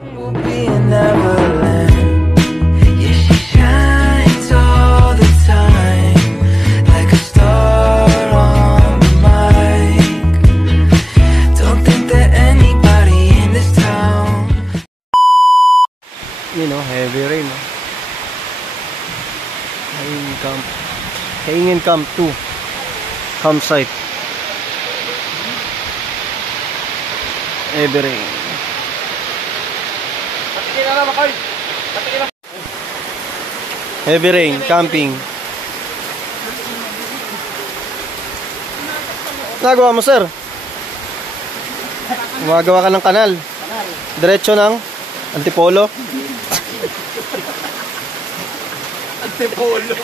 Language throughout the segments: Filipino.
We'll be in Neverland. Yeah, she shines all the time, like a star on the mic. Don't think that anybody in this town. You know, heavy rain. Kaingin Camp 2 campsite. Heavy rain. Heavy rain, camping. Nagawa mo, sir? Gumagawa ka ng kanal. Diretso ng Antipolo. Antipolo.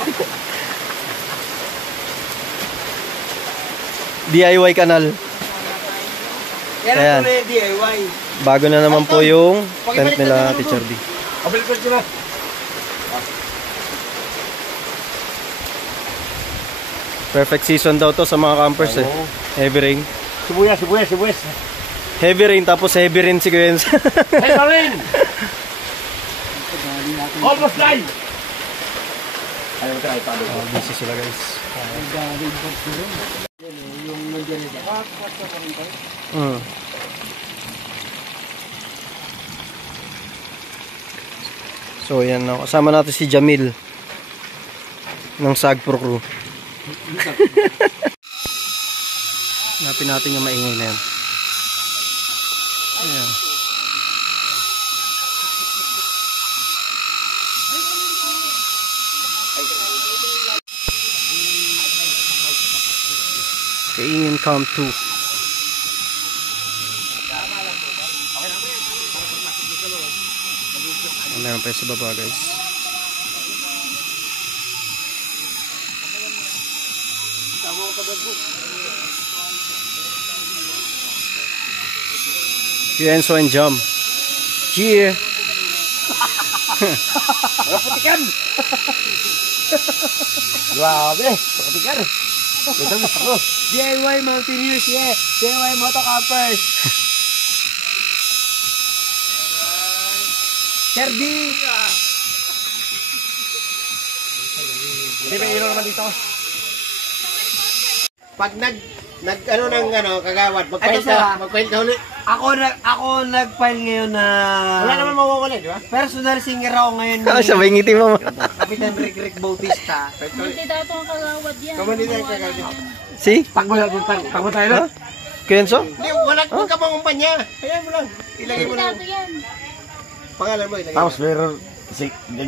DIY kanal. Ayan. DIY. Bago na naman po yung tent nila, Teacher D. Abalik sila. Perfect season daw to sa mga campers eh. Heavy rain. Sibuyas. Heavy rain tapos heavy rain sequence. Heavy rain. Almost done. Ayaw tayo pa doon. Busy sila, guys. Yung nandiyan na. So yan, no. Kasama natin si Jamil ng Sagpro Crew. Hanapin natin yung maingay na yan. Ayan. Kaingin Camp 2. Meron pa sa baba, guys. Enzo and Jam. Cheer. Putikan. Grabe, putikan. Ito gusto ko. DIY Mountaineers, yeah. DIY Moto Campers. Serdi. Hindi may ilaw naman dito. Pag kagawad, magpail ka ulit. Ako nag-file ngayon na Wala naman mawawala, di ba? personal singer ako ngayon ni Sabay ngiti mo. Kapitan Rick Bautista. Kandidato ang kagawad yan. Kamandito ang kagawad. Si? Takbo tayo na? Kenzo? Hindi, wala ka pang kumpanya. Hayaan mo lang. Ilagay mo lang. Kandidato yan. Pangalan mo, ilagay mo. Tapos meron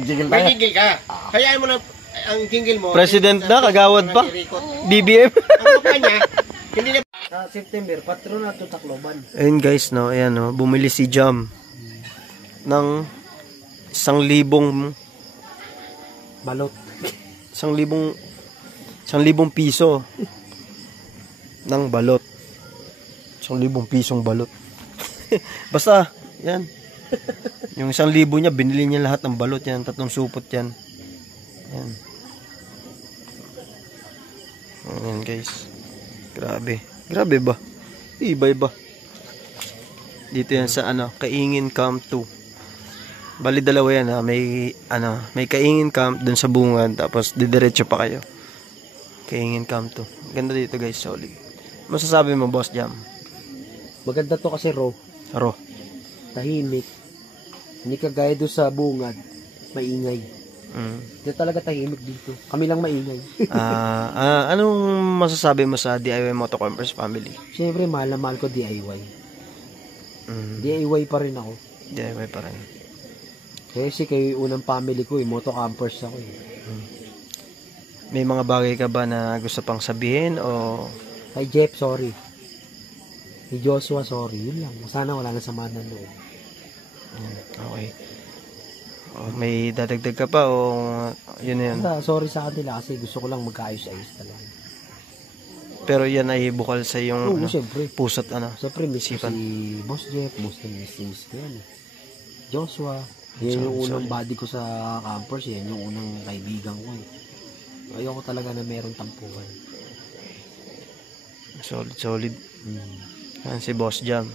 jingle May tayo. jingle ka. Hayaan mo lang ang jingle mo. President na, kagawad pa. BBM. Ang kumpanya, hindi na. Sa September, patron na ito Tacloban. Ayun, guys, no. Ayan, no. Bumili si Jam ng 1,000 Balot. 1,000 piso ng balot. 1,000 pisong balot. Basta, yan. Yung 1,000 niya, binili niya lahat ng balot yan. 3 supot yan. Yan. Ayan, guys. Grabe. Grabe ba? Iba-iba. Dito yan sa Kaingin Camp 2. Bali dalawa yan ha. May Kaingin Camp dun sa Bungad. Tapos didiretso pa kayo. Kaingin Camp 2. Ganda dito, guys. Solid. Masasabi mo, Boss Jam? Maganda to kasi raw. Aro. Tahimik. Hindi kagaya doon sa Bungad. Maingay. Hindi talaga tahimik dito. Kami lang maingay. Anong masasabi mo sa DIY Moto Campers family? Siyempre, mahal na mahal ko DIY. DIY pa rin ako. DIY pa rin. Kasi kayo unang family ko Moto Campers ako May mga bagay ka ba na gusto pang sabihin o... Kay Jeff, sorry. Kay Joshua, sorry. Yun lang. Sana wala na sama na loob. Okay. May dadagdag ka pa o yun na yun? Sorry sa kanila kasi gusto ko lang magkaayos-ayos talaga. Pero yan ay bukal sa yung siyempre. puso't Siyempre, miss ko isipan. si Boss Jeff, miss ko yan. Joshua, yan yung unang buddy ko sa campers, yan yung unang kaibigan ko Ayoko talaga na meron tampuhan. Solid. Yan si Boss Jam.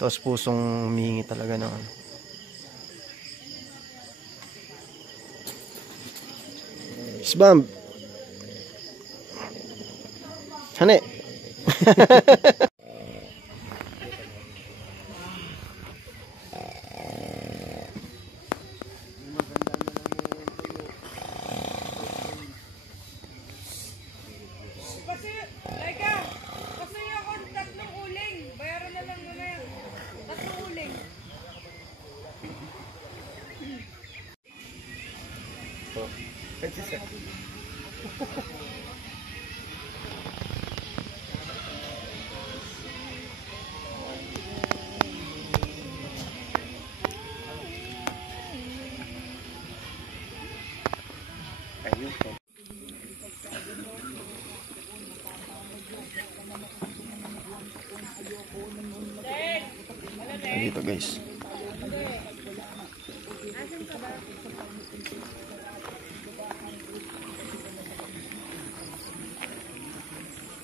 Tapos pusong humihingi talaga ng ano. Sbam! Hane! Dito guys.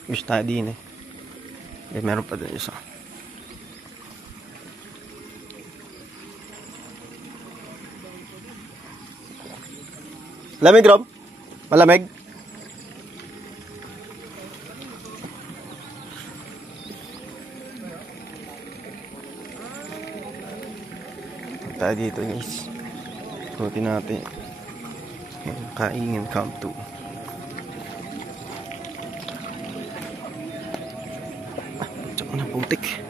Gusto tayo din eh. Meron pa din isa. Lamig, Rob? Malamig? Tayo dito guys. Ikutin natin. Kaingin Camp 2. Tsaka na putik.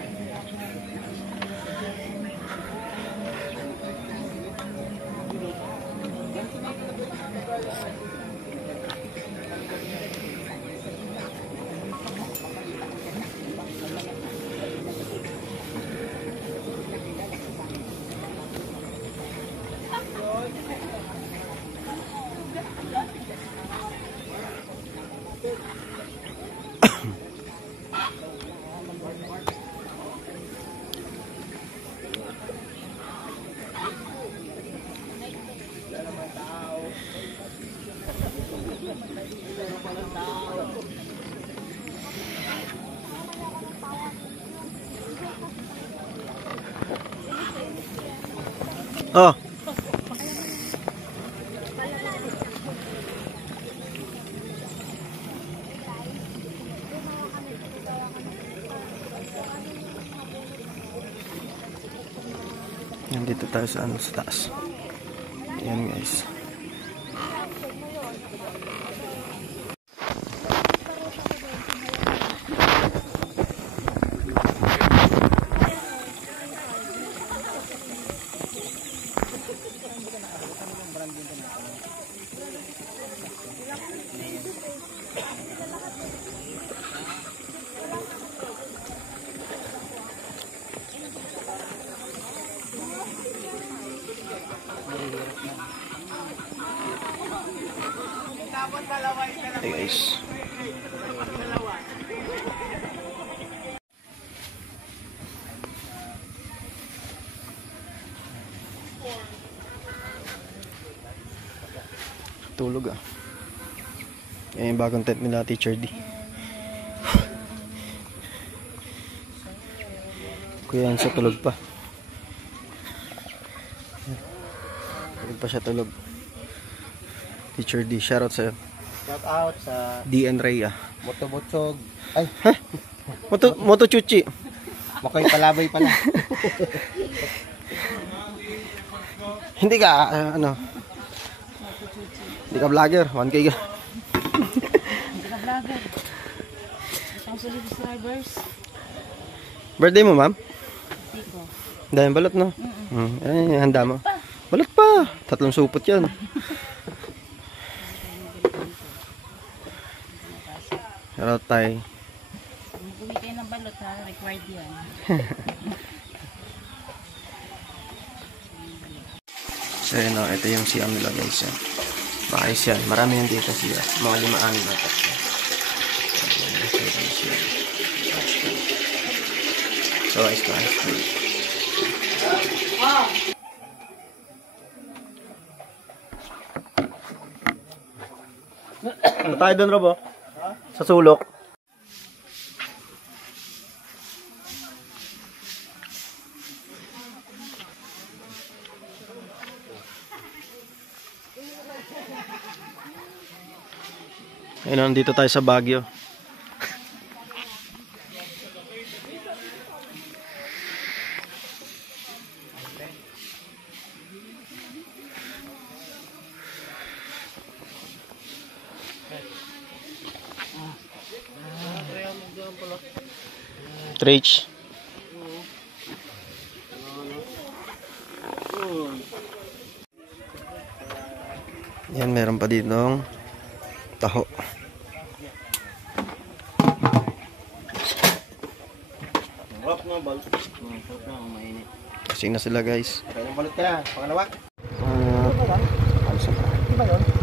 Oh. Nandito tayo sa ano, sa taas. Ayan guys. Hey guys. Tulog ah. Yan yung bagong tent nila Teacher D. Kuya yan sa tulog pa. Tulog pa siya tulog. Teacher D, shoutout sa'yo. Shout out sa DN Rhea. Motobotsog. Ay, Moto Chuchi. Makoy Palabay pala. Hindi ka, ano? Hindi ka vlogger, 1K ka. Hindi ka vlogger. 1,000 subscribers. Birthday mo, ma'am? Hindi ko. Dahil balot, no? Ay, handa mo. Balot pa. 3 supot yan. Shoutout tayo. Bumili kayo ng balot ha, required yan. So yun, ito yung siyam nila guys. Yan. Maayos yan. Marami yan dito siya. Mga 5-6 na ito. So ayos na ayos. Ano tayo doon, Robo? Sa sulok. Ayun, nandito tayo sa Baguio. Trich. Yan, meron pa ditong taho. Kasing na sila guys. Kaya balot ka na. Pangalawa. Ano sa